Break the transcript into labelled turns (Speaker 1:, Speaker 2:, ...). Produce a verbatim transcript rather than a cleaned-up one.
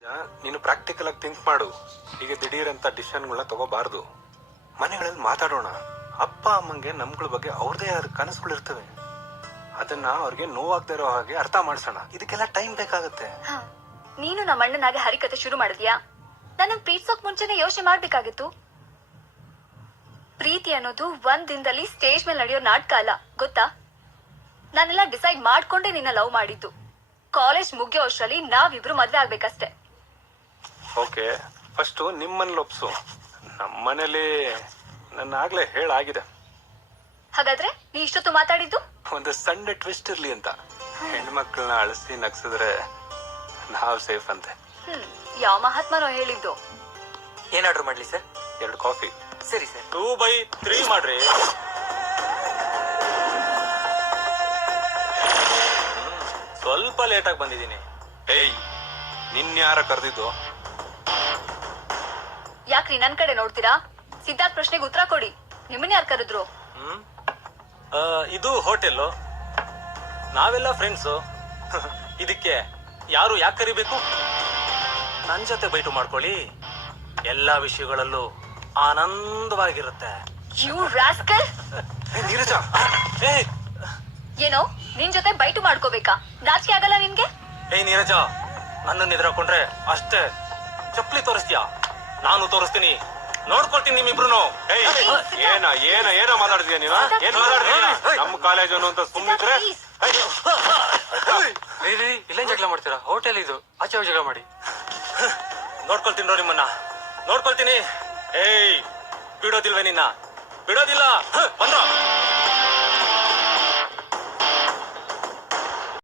Speaker 1: ನೀನು ಪ್ರಾಕ್ಟಿಕಲ್ ಆಗಿ ಥಿಂಕ್ ಮಾಡು. ಈಗ ದಿಢೀರಂತ ಡಿಸಿಷನ್ಗಳನ್ನ ತಗೋಬಾರ್ದು. ಮನೆಗಳಲ್ಲಿ ಮಾತಾಡೋಣ. ಅಪ್ಪ ಅಮ್ಮಂಗೆ ನಮ್ಗಳ ಬಗ್ಗೆ ಅವ್ರದೇ ಆದ ಕನಸುಗಳಿರ್ತವೆ. ಅದನ್ನ ಅವ್ರಿಗೆ ನೋವಾಗದೇ ಇರೋ ಹಾಗೆ ಅರ್ಥ ಮಾಡಿಸೋಣ. ಇದಕ್ಕೆಲ್ಲ ಟೈಮ್ ಬೇಕಾಗುತ್ತೆ.
Speaker 2: ನೀನು ನಮ್ಮ ಅಣ್ಣನಾಗೆ ಹರಿಕತೆ ಶುರು ಮಾಡಿದ್ಯಾ? ನನ್ನ ಪ್ರೀತಿಸೋಕ್ ಮುಂಚೆನೆ ಯೋಚನೆ ಮಾಡ್ಬೇಕಾಗಿತ್ತು. ಪ್ರೀತಿ ಅನ್ನೋದು ಒಂದ್ ದಿನದಲ್ಲಿ ಸ್ಟೇಜ್ ಮೇಲೆ ನಡೆಯೋ ನಾಟಕ ಅಲ್ಲ, ಗೊತ್ತಾ? ನಾನೆಲ್ಲ ಡಿಸೈಡ್ ಮಾಡ್ಕೊಂಡೆ ನಿನ್ನ ಲವ್ ಮಾಡಿದ್ದು. ಕಾಲೇಜ್ ಮುಗಿಯೋ ಅಷ್ಟರಲ್ಲಿ ನಾವಿಬ್ರು ಮದ್ವೆ ಆಗ್ಬೇಕಷ್ಟೇ.
Speaker 1: ಓಕೆ, ಫಸ್ಟ್ ನಿಮ್ಮನೇಲಿ ಒಪ್ಸು. ನಮ್ಮನೇಲಿ ನನ್ನ ಆಗ್ಲೇ ಹೇಳಾಗಿದೆ.
Speaker 2: ಹಾಗಾದ್ರೆ ನೀ ಇಷ್ಟೊತ್ತು ಮಾತಾಡಿದ್ದು
Speaker 1: ಒಂದು ಸಣ್ಣ ಟ್ವಿಸ್ಟ್ ಇರ್ಲಿ ಅಂತ. ಹೆಣ್ಮಕ್ಳನ್ನ ಅಳಿಸಿ ನಗ್ಸಿದ್ರೆ ನಾವ್ ಸೇಫ್ ಅಂತೆ.
Speaker 2: ಹ್ಮ್ ಯಾವ ಮಹಾತ್ಮನೋ ಹೇಳಿದ್ದು.
Speaker 3: ಏನ್ ಆರ್ಡರ್ ಮಾಡ್ಲಿ ಸರ್?
Speaker 1: ಎರಡು ಕಾಫಿ.
Speaker 3: ಸರಿ ಸರ್.
Speaker 4: ಟೂ ಬೈ ತ್ರೀ ಮಾಡ್ರಿ. ಸ್ವಲ್ಪ ಲೇಟ್ ಆಗಿ ಬಂದಿದ್ದೀನಿ.
Speaker 1: ಏಯ್, ನಿನ್ಯಾರ ಕರೆದಿದ್ದು?
Speaker 2: ಯಾಕ್ರಿ ನನ್ ಕಡೆ ನೋಡ್ತೀರಾ? ಸಿದ್ಧಾರ್ಥ್ ಪ್ರಶ್ನೆಗೆ ಉತ್ತರ ಕೊಡಿ. ನಿಮ್ಮನ್ನ ಯಾರು ಕರೆದ್ರು?
Speaker 4: ಹ್ಮ್ ಆ, ಇದು ಹೋಟೆಲ್, ನಾವೆಲ್ಲ ಫ್ರೆಂಡ್ಸು. ಇದಕ್ಕೆ ಯಾರು ಯಾಕೆ ಕರಿಬೇಕು? ನನ್ ಜೊತೆ ಬೈಟು ಮಾಡ್ಕೊಳ್ಳಿ, ಎಲ್ಲಾ ವಿಷಯಗಳಲ್ಲೂ ಆನಂದವಾಗಿರುತ್ತೆ.
Speaker 2: You rascal!
Speaker 1: ನೀರಜ,
Speaker 4: ಏಯ್
Speaker 2: ಏನೋ ನಿನ್ ಜೊತೆ ಬೈಟು ಮಾಡ್ಕೋಬೇಕಾ? ನಾಚಿಕೆ ಆಗಲ್ಲ ನಿನ್ಗೆ?
Speaker 4: ಏಯ್ ನೀರಜ, ನನ್ನನ್ನು ಎದುರಾಕೊಂಡ್ರೆ ಅಷ್ಟೇ ಚಪ್ಪಲಿ ತೋರಿಸ್ತೀಯಾ? ನಾನು ತೋರಿಸ್ತೀನಿ, ನೋಡ್ಕೊಳ್ತೀನಿ ನಿಮ್ಮಿಬ್ರು.
Speaker 1: ಏಯ್, ಏನ ಏನ ಏನ ಮಾತಾಡ್ತೀಯ ನೀನು? ಏನ್ ಮಾತಾಡ್ತೀಯ? ನಮ್ಮ ಕಾಲೇಜ್ ಅಂತ ಸುಮ್ಮನಿದ್ರೆ
Speaker 3: ಇಲ್ಲೇನ್ ಜಗಳ ಮಾಡ್ತೀರಾ? ಹೋಟೆಲ್ ಇದು, ಆಚೆ ಹೋಗಿ ಜಗಳ ಮಾಡಿ.
Speaker 4: ನೋಡ್ಕೊಳ್ತೀನಿ ನೋಡಿ ನಿಮ್ಮನ್ನ, ನೋಡ್ಕೊಳ್ತೀನಿ. ಏಯ್ ಬಿಡೋದಿಲ್ವೇ ನಿನ್ನ? ಬಿಡೋದಿಲ್ಲ. ಬಂದ್ರ